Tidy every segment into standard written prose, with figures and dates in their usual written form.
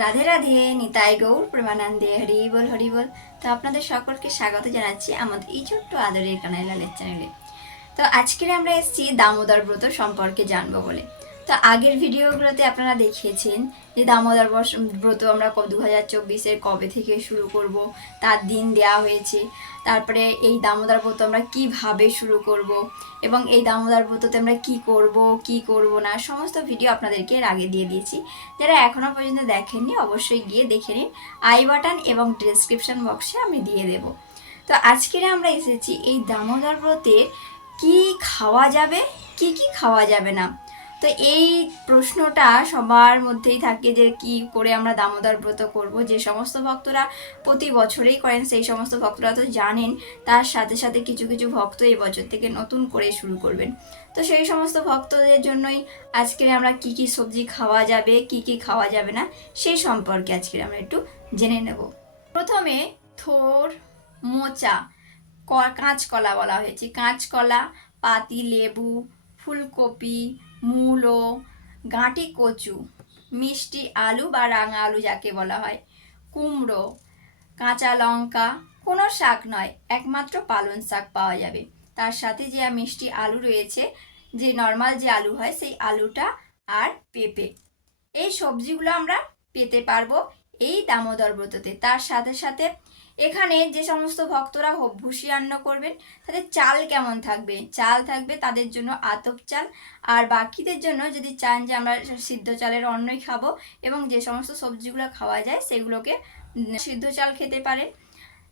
রাধে রাধে, নিতাই গৌর প্রেমানন্দে, হরি বল হরি বল। তো আপনাদের সকলকে স্বাগত জানাচ্ছি আমাদের এই ছোট্ট আদরের কানাই লালের চ্যানেলে। তো আজকের আমরা এসেছি দামোদর ব্রত সম্পর্কে জানবো বলে। তো আগের ভিডিওগুলোতে আপনারা দেখিয়েছেন যে দামোদর ব্রত আমরা 2024-এর কবে থেকে শুরু করব, তার দিন দেওয়া হয়েছে। তারপরে এই দামোদর ব্রত আমরা কিভাবে শুরু করব এবং এই দামোদর ব্রততে আমরা কি করব না, সমস্ত ভিডিও আপনাদেরকে এর আগে দিয়ে দিয়েছি। যারা এখনও পর্যন্ত দেখেননি অবশ্যই গিয়ে দেখে নিন, আই বাটন এবং ডিসক্রিপশন বক্সে আমি দিয়ে দেব। তো আজকের আমরা এসেছি এই দামোদর ব্রতের কি খাওয়া যাবে, কি খাওয়া যাবে না। তো এই প্রশ্নটা সবার মধ্যেই থাকে যে কি করে আমরা দামোদর ব্রত করব। যে সমস্ত ভক্তরা প্রতি বছরেই করেন সেই সমস্ত ভক্তরা তো জানেন, তার সাথে সাথে কিছু কিছু ভক্ত এই বছর থেকে নতুন করে শুরু করবেন। তো সেই সমস্ত ভক্তদের জন্যই আজকে আমরা কি সবজি খাওয়া যাবে, কি খাওয়া যাবে না সেই সম্পর্কে আজকে আমরা একটু জেনে নেব। প্রথমে থোর, মোচা, কাঁচকলা বলা হয়েছে, কাঁচকলা, পাতি লেবু, ফুলকপি, মূলো, গাঁটি কচু, মিষ্টি আলু বা রাঙা আলু যাকে বলা হয়, কুমড়ো, কাঁচা লঙ্কা, কোনো শাক নয়, একমাত্র পালং শাক পাওয়া যাবে। তার সাথে যে মিষ্টি আলু রয়েছে, যে নর্মাল যে আলু হয় সেই আলুটা, আর পেঁপে। এই সবজিগুলো আমরা পেতে পারবো এই দামোদর ব্রততে। তার সাথে সাথে এখানে যে সমস্ত ভক্তরা ভুসিয়ান্ন করবেন তাদের চাল কেমন থাকবে, চাল থাকবে তাদের জন্য আতপ চাল। আর বাকিদের জন্য যদি চান যে আমরা সিদ্ধ চালের অন্নই খাবো এবং যে সমস্ত সবজিগুলো খাওয়া যায় সেগুলোকে সিদ্ধ চাল খেতে পারে।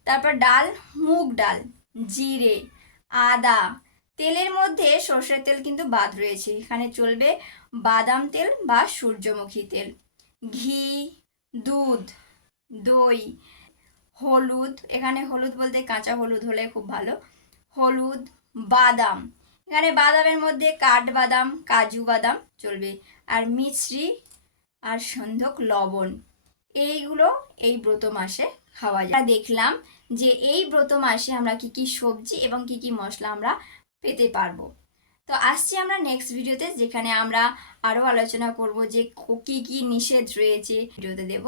তারপর ডাল, মুগ ডাল, জিরে, আদা, তেলের মধ্যে সর্ষের তেল কিন্তু বাদ রয়েছে, এখানে চলবে বাদাম তেল বা সূর্যমুখী তেল, ঘি, দুধ, দই, হলুদ, এখানে হলুদ বলতে কাঁচা হলুদ হলে খুব ভালো, হলুদ, বাদাম, এখানে বাদামের মধ্যে কাঠবাদাম, কাজু বাদাম চলবে, আর মিছরি, আর সন্ধক লবণ। এইগুলো এই ব্রত মাসে খাওয়া যায়। দেখলাম যে এই ব্রত মাসে আমরা কি সবজি এবং কি মশলা আমরা পেতে পারবো। তো আসছি আমরা নেক্সট ভিডিওতে, যেখানে আমরা আরও আলোচনা করব যে কি নিষেধ রয়েছে, ভিডিওতে দেব।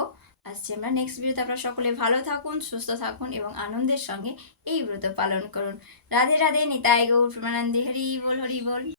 আসছি আমরা নেক্সট ভিডিওতে। আপনারা সকলে ভালো থাকুন, সুস্থ থাকুন এবং আনন্দের সঙ্গে এই ব্রত পালন করুন। রাধে রাধে, নিতাই গৌর প্রেমানন্দে, হরি বল হরি বল।